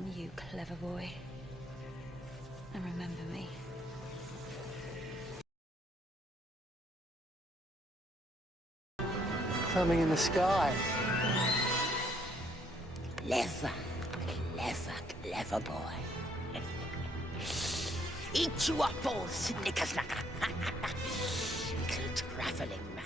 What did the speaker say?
on, you clever boy. And remember me. Something in the sky. Clever, clever, clever boy. Eat you up, old snickersnacker. Little traveling man.